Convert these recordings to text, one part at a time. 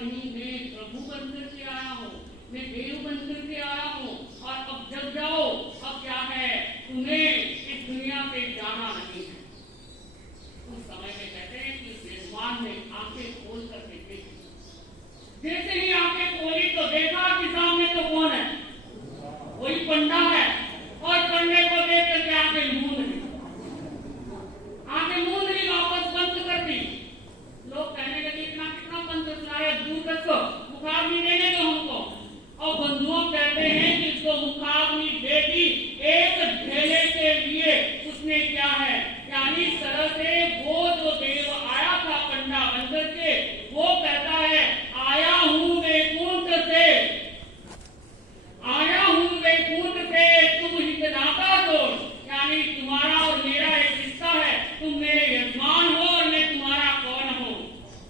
नहीं, मैं प्रभु बनकर के आया हूँ, मैं देव बनकर के आया हूँ, और अब जग जाओ, अब क्या है, तुम्हें इस दुनिया से जाना नहीं है। उस समय में कहते हैं कि विद्वान ने आंखें खोल करके देखी। जैसे ही आंखें खोली तो देखा कि सामने तो कौन है, वही पंडा है, और पंडे को देख करके आंखें मूंद ली, वापस बंद कर दी। लोग कहने लगे इतना कितना मंत्र सुनाया, दूर रखो, मुखाग्नि देने दो हमको। और बंधुओं कहते हैं कि इसको मुखाग्नि दे दी एक ढेले के लिए। उसने क्या है, यानी तरह से वो जो देव आया था पंडा बनकर के, वो कहता है आया हूँ वैकुंठ से, आया हूँ वैकुंठ से, तुम हित नाता जोड़, यानी तुम्हारा और मेरा एक रिश्ता है, तुम मेरे यजमान हो और मैं तुम्हारा कौन हूँ,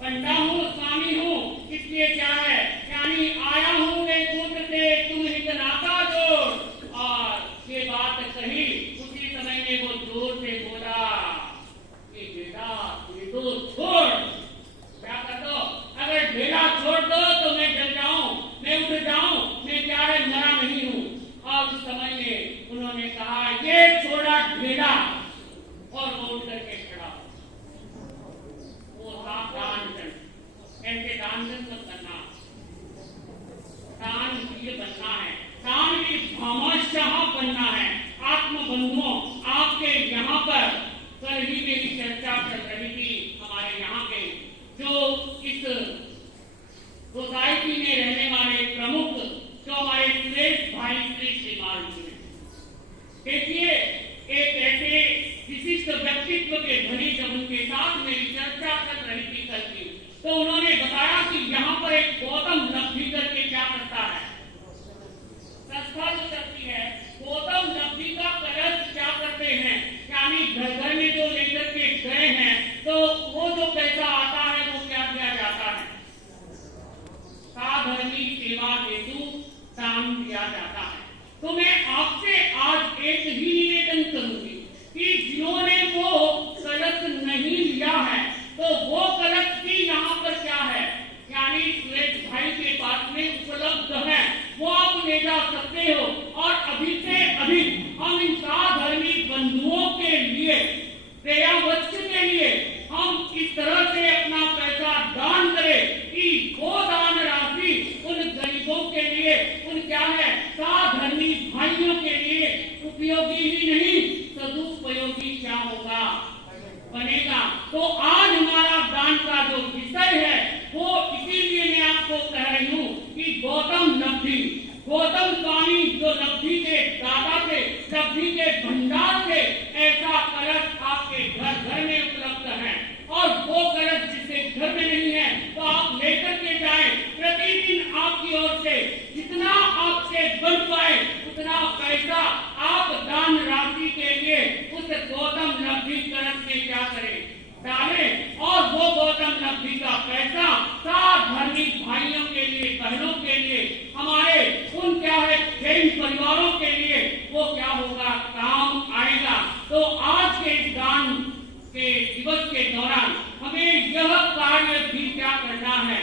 पंडा हूँ, स्वामी हूँ। इसलिए क्या है, यानी आया हूँ वैकुंठ से, तुम हित नाता जोड़। और ये बात कही, उसी समय में वो जोर से बोला कि बेटा ये तो छोड़, क्या कर दो, अगर ढेला छोड़ दो तो मैं जल जाऊं, मैं उठ जाऊं, मैं क्या है मरा नहीं हूं। और उस समय में उन्होंने कहा ये छोड़ा ढेला, और वो उठ करके खड़ा। वो था दानचंद। ऐसे दानचंद मत करना, दानवीर बनना है, दानवीर भामाशाह बनना है। आत्मबंधुओं, आपके यहाँ पर कल ही मेरी चर्चा चल रही थी, हमारे यहाँ के जो इस सोसाइटी में रहने वाले प्रमुख, जो हमारे सुरेश भाई श्री श्रीमान जी हैं। देखिए, एक ऐसे विशिष्ट व्यक्तित्व के धनी जब उनके साथ मेरी चर्चा कर रही थी कल की, तो उन्होंने बताया कि यहाँ पर एक गौतम लब्धि करके क्या करता है, संस्था जो करती है, गौतम लब्धि का कलश क्या करते हैं, यानी घर घर में जो लेकर के गए हैं, तो वो जो पैसा आता है वो क्या किया जाता है, साधर्मी सेवा हेतु दान दिया जाता है। तो मैं आपसे आज एक ही निवेदन करूंगी कि जिन्होंने वो कलश नहीं लिया है, तो वो कलश भी यहाँ पर क्या है, यानी सुरेश भाई के पास में उपलब्ध है, वो आप ले जा सकते हो। और अभी से अभी हम इन साधर्मी बंधुओं के लिए, प्रियवत्स के लिए हम इस तरह से अपना पैसा दान करें कि वो दान राशि उन गरीबों के लिए, उन क्या है साधर्मी भाइयों के लिए उपयोगी ही नहीं, सदुपयोगी क्या होगा, बनेगा। तो आज हमारा दान का जो विषय है वो इसीलिए मैं आपको कह रही हूँ कि गौतम लब्धि, गौतम स्वामी जो लब्धि के दाता थे, लब्धि के भंडार थे, ऐसा कलश आपके घर घर में उपलब्ध है। और वो कलश जिसके घर में नहीं है तो आप लेकर के जाए, प्रतिदिन आपकी ओर से जितना आपसे बन पाए उतना पैसा आप दान राशि के लिए उस गौतम लब्धि कलश में क्या करें, डालें। और वो गौतम लब्धि का पैसा साधर्मी भाइयों के लिए, बहनों के लिए, हमारे उन क्या है जैन परिवारों के लिए वो क्या होगा, काम आएगा। तो आज के इस दान के दिवस के दौरान हमें यह कार्य भी क्या करना है,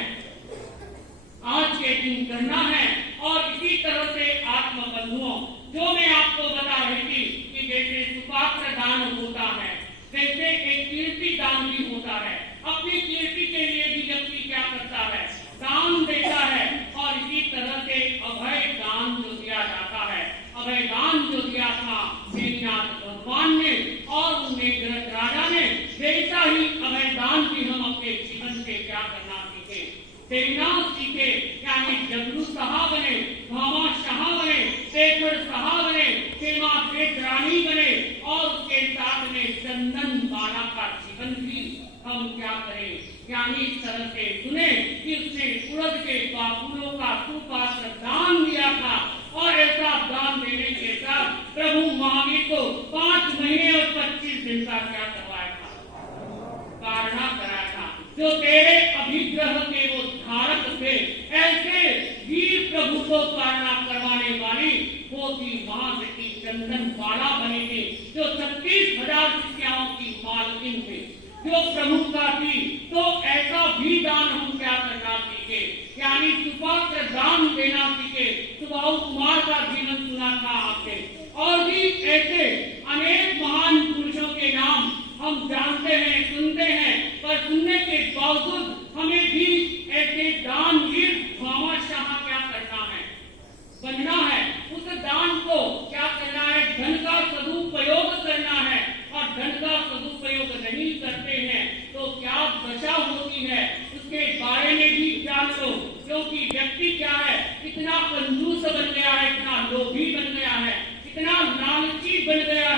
आज के दिन करना है। और इसी तरह से आत्मबंधुओं, जो मैं आपको बता रही थी कि जैसे सुपात्र दान होता है, वैसे एक कीर्ति दान भी होता है। अपनी कीर्ति के लिए भी व्यक्ति क्या करता है, दान देता है। और इसी तरह से अभय दान जो दिया जाता है, अभय दान जो दिया था मेघनाथ भगवान ने और मेघनाथ राजा ने, वैसा ही अभय दान भी हम अपने जीवन से क्या करना सीखे, देना सीखे। यानी जगरू साहा बने, भामा शाह बने, शेखर साहा बने, सेवा सेठ रानी बने, और उसके साथ में चंदन बाला का जीवन भी हम क्या करें, यानी इस तरह से सुने कि उसने उड़द के बाबुलों का सुपात्र दान दिया था। और ऐसा दान देने के साथ प्रभु महावीर को 5 महीने और 25 दिन का क्या करवाया था, कारना कराया था। जो तेरे अभिग्रह के वो धारक थे, ऐसे वीर प्रभु को कारना करवाने वाली वो थी महाशक्ति चंदन बाला बनी थी, जो 36,000 शिष्याओं की मालकिन थी। जो प्रमुखता थी, तो ऐसा भी दान हम क्या करना सीखे, यानी सुपात्र दान देना सीखे। सुबाहु कुमार का जीवन सुना था आपने, और भी ऐसे अनेक महान पुरुषों के नाम हम जानते हैं, सुनते हैं, पर सुनने के बावजूद हमें भी ऐसे दानवीर भामाशाह क्या करना है, बनना है। उस दान को क्या करना है, धन का सदुपयोग करना है, और धन का सदुपयोग नहीं करते हैं तो क्या दशा होती है उसके बारे में भी जान लो। क्योंकि व्यक्ति क्या है, इतना कंजूस बन गया है, इतना लोभी बन गया है, इतना लालची बन गया है।